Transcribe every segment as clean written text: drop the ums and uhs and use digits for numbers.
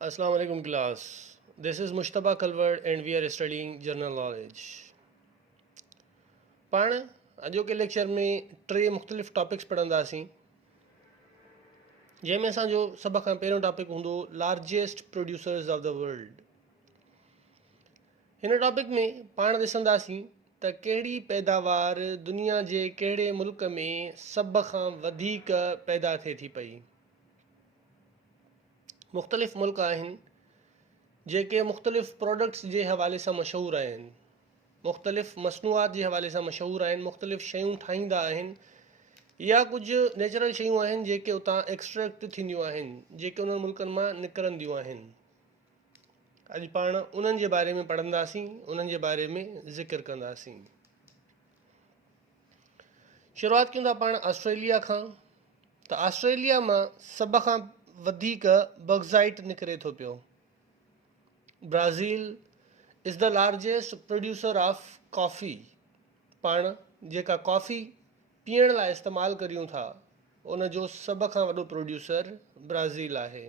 Assalamu alaikum class. This is Mushtaba Kalwad and we are studying general knowledge. पाण अॼोके लेक्चर में टे मुख़्तलिफ़ टॉपिक्स पढ़ंदासीं जंहिंमें असांजो सभ खां पहिरियों टॉपिक हूंदो largest producers of the world. हिन टॉपिक में पाण ॾिसंदासीं त कहिड़ी पैदावार दुनिया जे कहिड़े मुल्क में सभ खां वधीक पैदा थिए थी पई। मुख़्तलिफ़ मुल्क आहिनि जेके मुख़्तलिफ़ प्रोडक्ट्स जे हवाले सां मशहूरु आहिनि, मुख़्तलिफ़ मसनूआत जे हवाले सां मशहूरु आहिनि, मुख़्तलिफ़ शयूं ठाहींदा आहिनि या कुझु नेचुरल शयूं आहिनि जेके उतां एक्सट्रैक्ट थींदियूं आहिनि, जेके उन्हनि मुल्कनि मां निकिरंदियूं आहिनि। अॼु पाण उन्हनि जे बारे में पढ़ंदासीं, उन्हनि जे बारे में ज़िक्र कंदासीं। शुरूआत कयूं था पाण ऑस्ट्रेलिया खां। त ऑस्ट्रेलिया मां सभ खां वधीक बॉक्साइट निकिरे थो पियो। Brazil is the largest producer of coffee. पाण जेका कॉफ़ी पीअण लाइ इस्तेमालु करियूं था उन जो सभ खां वॾो प्रोड्यूसर ब्राज़ील आहे।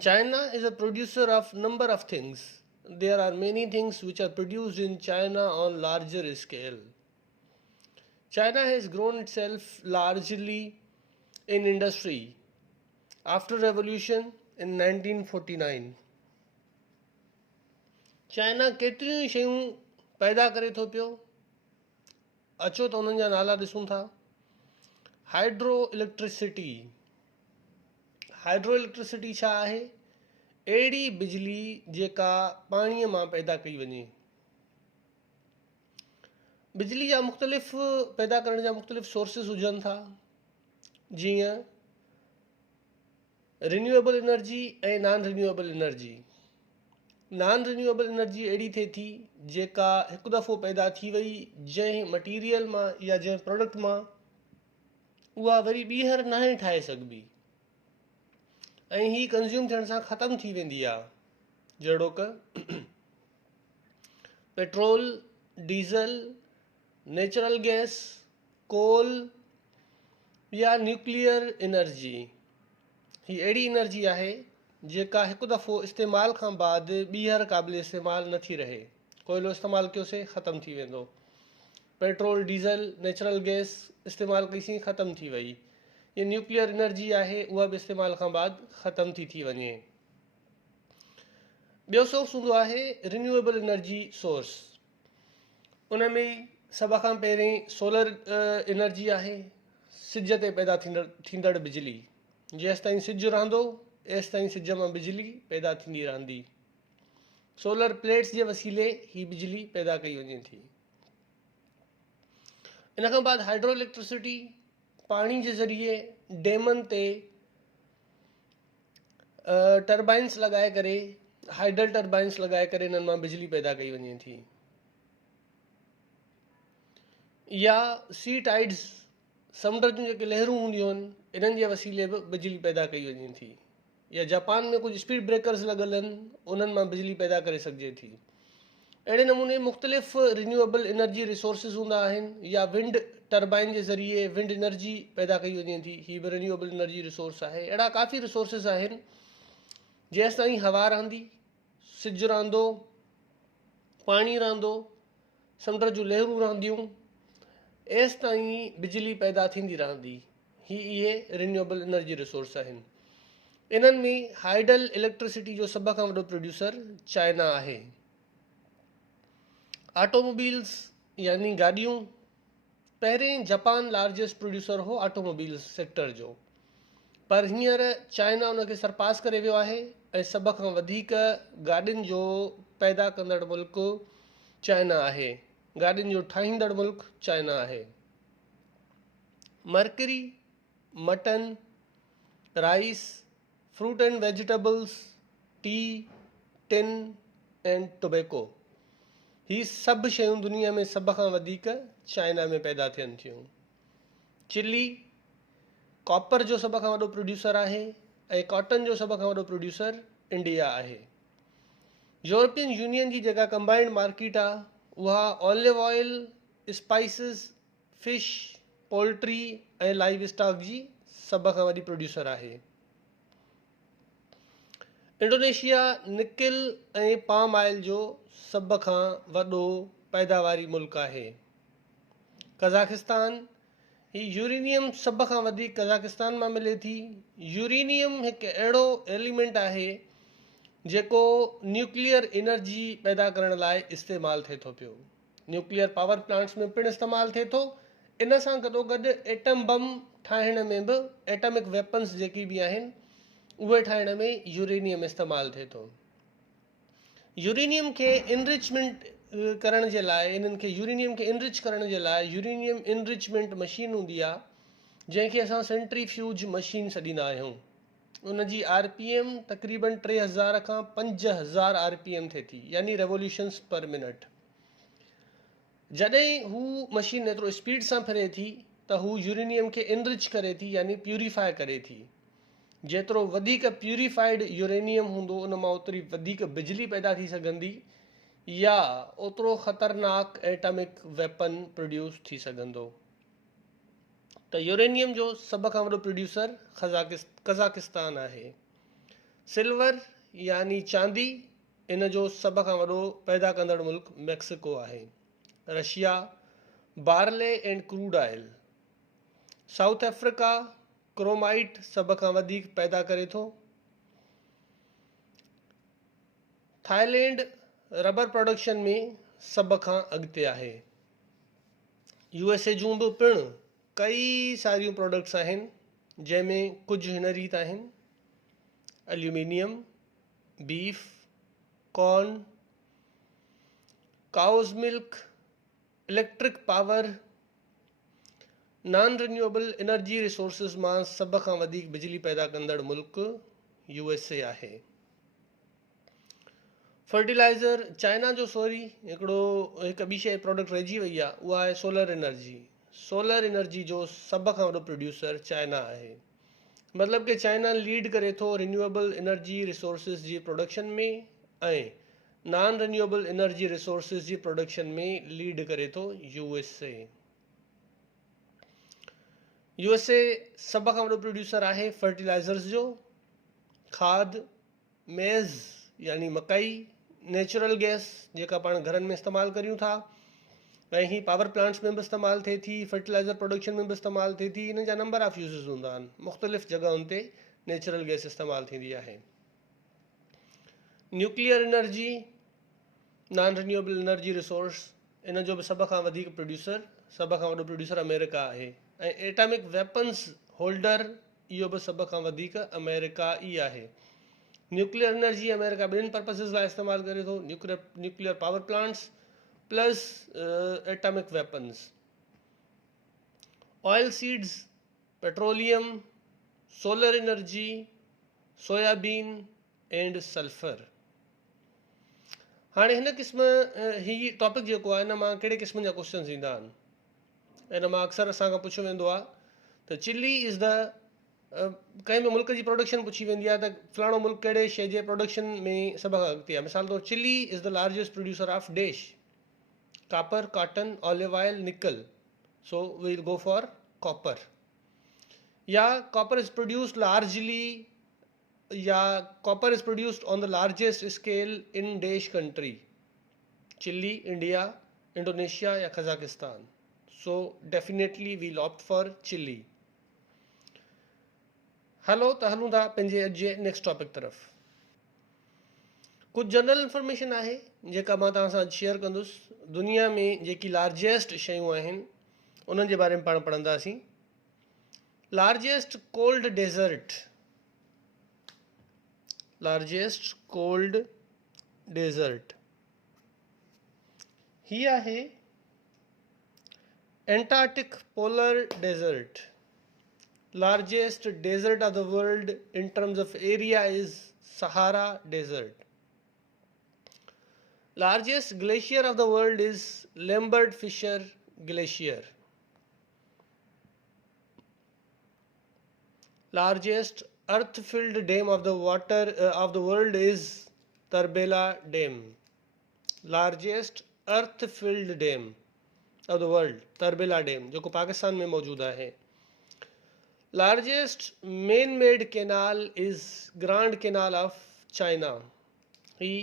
China is a producer of number of things. There are many things which are produced in China on larger scale. China has grown itself largely in industry after revolution in 1949. चाइना केतिरियूं शयूं पैदा करे थो पियो। अचो त उन्हनि जा नाला ॾिसूं था। Hydro electricity. हाइड्रो इलेक्ट्रिसिटी छा आहे? अहिड़ी बिजली जेका पाणीअ मां पैदा कई वञे। बिजली जा मुख़्तलिफ़ पैदा करण जा मुख़्तलिफ़ सोर्सिस हुजनि था, जीअं रिन्यूएबल एनर्जी ऐं non renewable energy. Non renewable energy अहिड़ी थिए थी जेका हिकु दफ़ो पैदा थी वई जंहिं मटीरियल मां या जंहिं प्रोडक्ट मां उहा वरी ॿीहर नाहे ठाहे सघिबी ऐं ही कंज़्यूम थियण सां ख़तमु थी वेंदी आहे। जहिड़ो क पेट्रोल, डीज़ल, नेचुरल गैस, कोल या न्यूक्लियर एनर्जी। ही अहिड़ी एनर्जी आहे जेका हिकु दफ़ो इस्तेमाल खां बाद ॿीहर क़ाबिल इस्तेमाल न थी रहे। कोयलो इस्तेमालु कयोसीं ख़तमु थी वेंदो। पेट्रोल, डीज़ल, नेचुरल गैस इस्तेमालु कईसीं ख़तमु थी वई। ये न्यूक्लियर एनर्जी आहे, उहा बि इस्तेमाल खां बाद ख़तमु थी वञे। ॿियो सोर्स हूंदो आहे रिन्यूएबल एनर्जी सोर्स। उन में सभ खां पहिरीं सोलर एनर्जी आहे, सिज ते पैदा थींदड़ बिजली। जेसि ताईं सिजु रहंदो एसि ताईं सिज मां बिजली पैदा थींदी रहंदी। सोलर प्लेट्स जे वसीले ही बिजली पैदा कई वञे थी। इन खां बाद हाइड्रो इलेक्ट्रिसिटी, पाणी जे ज़रिए डैमनि ते टर्बाइन्स लॻाए करे, हाइडल टर्बाइन्स लॻाए करे इन्हनि मां बिजली पैदा कई वञे थी। या सी टाइड्स, समुंड जूं जेके लहरूं हूंदियूं आहिनि इन्हनि जे वसीले बि बिजली पैदा कई वञे थी। या जापान में कुझु स्पीड ब्रेकर्स लॻल आहिनि, उन्हनि मां बिजली पैदा करे सघिजे थी। अहिड़े नमूने मुख़्तलिफ़ रिन्यूएबल एनर्जी रिसोर्सिस हूंदा आहिनि या विंड टर्बाइन जे ज़रिए विंड एनर्जी पैदा कई वञे थी। ही बि रिन्यूएबल एनर्जी रिसोर्स आहे। अहिड़ा काफ़ी रिसोर्सिस आहिनि जेसि ताईं हवा रहंदी, सिजु रहंदो, पाणी रहंदो, समुंड जूं लहरूं रहंदियूं, एसि ताईं बिजली पैदा थींदी रहंदी। इहे रिन्यूएबल एनर्जी रिसोर्स आहिनि। इन्हनि में हाइडल इलेक्ट्रिसिटी जो सभ खां वॾो प्रोड्यूसर चाइना आहे। ऑटोमोबाइल्स यानी गाॾियूं, पहिरें जापान लार्जेस्ट प्रोड्यूसर हो ऑटोमोबाइल्स सेक्टर जो, पर हींअर चाइना उनखे सरपास करे वियो आहे ऐं सभ खां वधीक गाॾियुनि जो पैदा कंदड़ मुल्क चाइना आहे। गाॾियुनि जो ठाहींदड़ मुल्क चाइना आहे। Mercury, mutton, rice, fruit and vegetables, T, tin and tobacco, ही सभु शयूं दुनिया में सभ खां वधीक चाइना में पैदा थियनि थियूं। चिली, कॉपर जो सभ खां वॾो प्रोड्यूसर आहे ऐं कॉटन जो सभ खां वॾो प्रोड्यूसर इंडिया आहे। यूरोपियन यूनियन जी जेका कंबाइंड मार्केट आहे उहा olive oil, spices, fish, poultry ऐं लाइव स्टॉक जी सभ खां वॾी प्रोड्यूसर आहे। इंडोनेशिया निकिल ऐं पाम ऑयल जो सभ खां वॾो पैदावारी मुल्क आहे। कज़ाकिस्तान, ही यूरेनियम सभ खां वधीक कज़ाकिस्तान मां मिले थी। यूरेनियम हिकु अहिड़ो एलिमेंट आहे जेको न्यूक्लियर एनर्जी पैदा करण लाइ इस्तेमालु थिए थो पियो। न्यूक्लियर पावर प्लांट्स में पिणु इस्तेमालु थिए थो। इन सां गॾोगॾु एटम बम ठाहिण में बि, एटमिक वेपन्स जेकी बि आहिनि उहे ठाहिण में यूरेनियम इस्तेमालु थिए थो। यूरेनियम खे इनरिचमेंट करण जे लाइ, इन्हनि खे यूरेनियम खे इनरिच करण जे लाइ यूरेनियम इनरिचमेंट मशीन हूंदी आहे जंहिंखे असां सेंट्रीफ्यूज मशीन सॾींदा आहियूं। उन जी RPM तक़रीबन 3000 खां 5000 RPM थिए थी, यानी रेवोल्यूशन्स पर मिनट। जॾहिं हू मशीन एतिरो स्पीड सां फिरे थी त हू यूरेनियम खे इनरिच करे थी, यानी प्यूरिफाई करे थी। जेतिरो वधीक प्यूरिफाइड यूरेनियम हूंदो उन मां ओतिरी वधीक बिजली पैदा थी सघंदी या ओतिरो ख़तरनाक एटमिक वेपन प्रोड्यूस थी सघंदो। त यूरेनियम जो सभ खां वॾो प्रोड्यूसर कज़ाकिस्तान आहे। सिल्वर यानी चांदी, इन जो सभ खां वॾो पैदा कंदड़ मुल्क मैक्सिको आहे। Russia barley and crude oil. South Africa chromite सभ खां वधीक पैदा करे थो। थाईलैंड रबर प्रोडक्शन में सभ खां अॻिते आहे। USA जूं बि पिणु कई सारियूं प्रोडक्ट्स आहिनि जंहिंमें कुझु हिन रीति आहिनि: aluminium, beef, corn, cows milk, electric power. Non renewable energy resources मां सभ खां वधीक बिजली पैदा कंदड़ मुल्क USA आहे। फर्टिलाइज़र चाइना जो हिकिड़ो ॿी शइ प्रोडक्ट रहिजी वई आहे, उहा आहे सोलर एनर्जी। सोलर एनर्जी जो सभ खां वॾो प्रोड्यूसर चाइना आहे। मतिलबु कि चाइना लीड करे थो रिन्यूएबल एनर्जी रिसोर्सिस जी प्रोडक्शन में ऐं नॉन रिन्यूएबल एनर्जी रिसोर्सिस जी प्रोडक्शन में लीड करे थो USA। USA सभ खां वॾो प्रोड्यूसर आहे फर्टिलाइज़र्स जो। खाद, मेज़ यानी मकई, नेचुरल गैस जेका पाण घरनि में इस्तेमालु करियूं था, ऐं ही पावर प्लांट्स में बि इस्तेमालु थिए थी, फर्टिलाइज़र प्रोडक्शन में बि इस्तेमालु थिए थी। इन जा नंबर ऑफ यूज़िस हूंदा आहिनि। मुख़्तलिफ़ जॻहुनि ते नेचुरल गैस इस्तेमालु थींदी आहे। Nuclear energy, non renewable energy resource, इन जो बि सभ खां वधीक प्रोड्यूसर, सभ खां वॾो प्रोड्यूसर अमेरिका आहे। ऐं एटमिक वेपन्स होल्डर, इहो बि सभ खां वधीक अमेरिका ई आहे। न्यूक्लियर एनर्जी अमेरिका ॿिन्हिनि पर्पसिस लाइ इस्तेमालु करे थो: nuclear power plants plus atomic weapons. Oil seeds, petroleum, solar energy, soybean and sulphur. हाणे हिन क़िस्म ही टॉपिक जेको आहे, हिन मां कहिड़े क़िस्म जा क्वेश्चन्स ईंदा आहिनि? हिन मां अक्सर असांखां पुछियो वेंदो आहे त चिली इज़ द कंहिं बि मुल्क जी प्रोडक्शन पुछी वेंदी आहे त फलाणो मुल्क कहिड़े शइ जे प्रोडक्शन में सभ खां अॻिते आहे। मिसाल तौरु Chile is the largest producer of dash, copper, cotton, olive oil, nickel. So we'll go for copper. या कॉपर इज प्रोड्यूस्ड लार्जली, या copper is produced on the largest scale in dash country: Chile, India, Indonesia या Kazakhstan. So definitely we'll opt for Chile. हलो त हलूं था पंहिंजे अॼु जे next topic तरफ़। कुझु जनरल इंफॉर्मेशन आहे जेका मां तव्हां सां शेयर कंदुसि। दुनिया में जेकी लार्जेस्ट शयूं आहिनि उन्हनि जे बारे में पाण पढ़ंदासीं। Largest cold desert, largest cold desert ही आहे Antarctic polar desert. Largest desert of the world in terms of area is Sahara Desert. Largest glacier of the world is Lambert Fisher Glacier. Largest earth-filled dam of the world is Tarbela Dam. Largest earth-filled dam of the world, Tarbela Dam, जो को पाकिस्तान में मौजूद है। Largest man-made canal is Grand Canal of China ही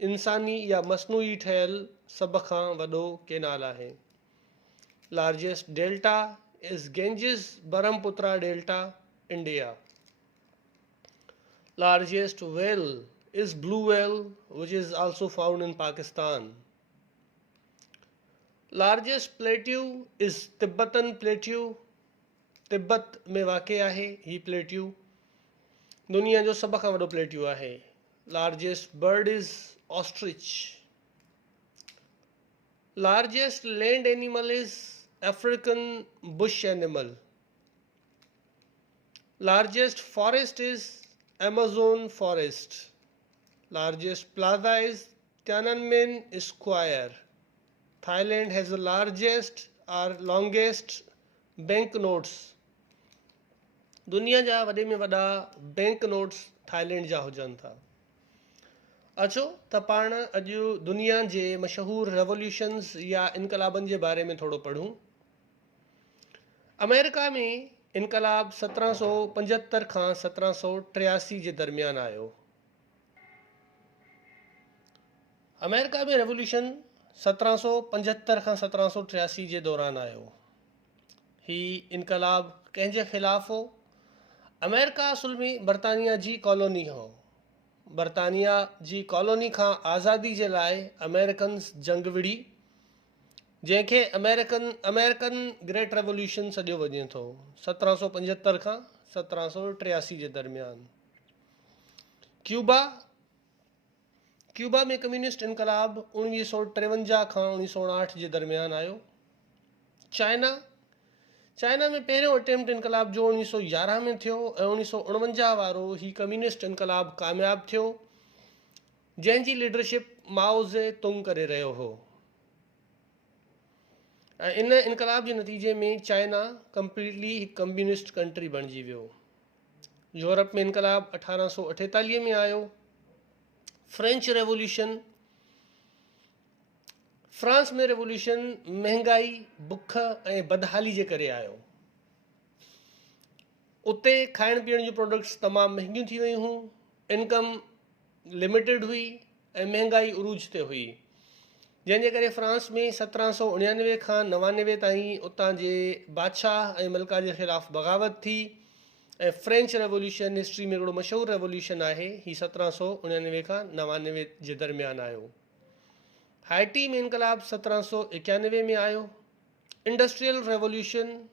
इंसानी या मसनूई ठहियल सभ खां वॾो केनाल आहे। Largest delta is Ganges Brahmaputra delta, India. Largest whale is blue whale, which is also found in Pakistan. Largest plateau is Tibetan plateau, Tibet में वाक़ आहे ही प्लेट्यू। दुनिया जो सभ खां वॾो प्लेट्यू आहे। Largest bird is ostrich. Largest land animal is African Bush animal. Largest forest is Amazon forest. Largest plaza is Tiananmen Square. Thailand has the largest or longest banknotes. दुनिया जा वॾे में वॾा बैंक नोट्स थाईलैंड जा हुजनि था। अचो त पाण अॼु दुनिया जे मशहूर रेवोल्यूशन्स या इनकलाबनि जे बारे में थोरो पढ़ूं। अमेरिका में इनकलाब 1775 खां 1783 जे दरमियान आयो। अमेरिका में रेवोल्यूशन 1775 खां 1783 जे दौरान आयो। ही इनकलाब कंहिंजे ख़िलाफ़ हो? अमेरिका असुल में बरतानिया जी कॉलोनी हो। बरतानिया जी कॉलोनी खां आज़ादी जे लाइ अमेरिकन्स जंग विड़ी, जंहिंखे अमेरिकन ग्रेट रेवोल्यूशन सॾियो वञे थो, 1775 खां 1783 जे दरमियान। क्यूबा में कम्युनिस्ट इनकलाब 1953 खां 1959 जे दरमियान आयो। चाइना में पहिरियों अटेम्प्ट इनकलाब जो 1911 में थियो ऐं 1949 वारो ही कम्युनिस्ट इनकलाब कामयाबु थियो, जंहिंजी लीडरशिप माओ ज़े तुंग करे रहियो हो। ऐं इन इनकलाब जे नतीजे में चाइना कंप्लीटली हिकु कम्युनिस्ट कंट्री बणिजी वियो। यूरोप में इनकलाब 1848 में आयो। फ्रेंच रेवोल्यूशन, फ्रांस में रेवोल्यूशन महांगाई, बुख ऐं बदहाली जे करे आयो। उते खाइण पीअण जूं प्रोडक्ट्स तमामु महांगियूं थी वियूं हुयूं, इनकम लिमिटेड हुई ऐं महांगाई उरूज ते हुई, जंहिंजे करे फ्रांस में 1799 खां 99 ताईं उतां जे बादशाह ऐं मलिका जे ख़िलाफ़ बग़ावत थी ऐं फ्रेंच रेवोल्यूशन हिस्ट्री में हिकिड़ो मशहूरु रेवोल्यूशन आहे। ही 1799 खां 99 जे दरमियान आयो। हाइटी में इनकलाब 1791 में आयो। इंडस्ट्रियल रेवोल्यूशन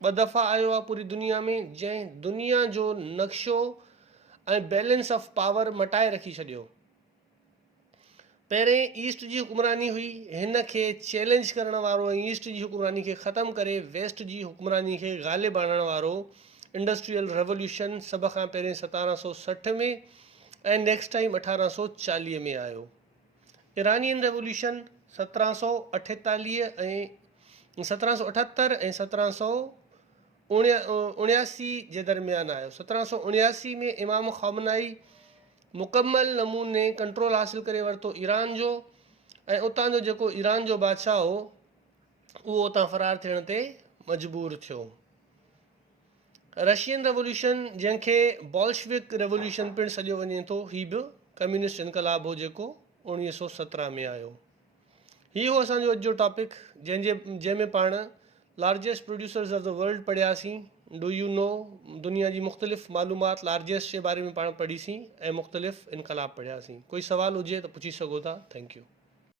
2 दफ़ा आयो आहे पूरी दुनिया में, जंहिं दुनिया जो नक्शो ऐं बैलेंस ऑफ पावर मटाए रखी छॾियो। पहिरें ईस्ट जी हुक्मरानी हुई, हिन खे चैलेंज करण वारो ऐं ईस्ट जी हुक्मरानी खे ख़तमु करे वेस्ट जी हुक्मरानी खे ग़ालिब आणण वारो इंडस्ट्रियल रेवोल्यूशन सभ खां पहिरें 1760 में ऐं नेक्स्ट टाइम 1840 में आयो। ईरानियन रेवोल्यूशन 1778 ऐं 1779 जे दरमियान आयो। 1779 में इमाम ख़ामनाई मुकम्मल नमूने कंट्रोल हासिल करे वरितो ईरान जो, ऐं उतां जो जेको ईरान जो बादशाह हो उहो उतां फ़रार थियण ते मजबूर थियो। रशियन रेवोल्यूशन, जंहिंखे बॉल्शविक रेवोल्यूशन पिणु सॾियो वञे थो, ही बि कम्युनिस्ट इनकलाब हो जेको 1917 में आयो। ही हो असांजो अॼु जो टॉपिक, जंहिंमें पाण largest producers of the world पढ़ियासीं। डू यू नो, दुनिया जी मुख़्तलिफ़ मालूमात लार्जेस्ट जे बारे में पाण पढ़ीसीं ऐं मुख़्तलिफ़ इनकलाब पढ़ियासीं। कोई सवाल हुजे त पुछी सघो था। Thank you.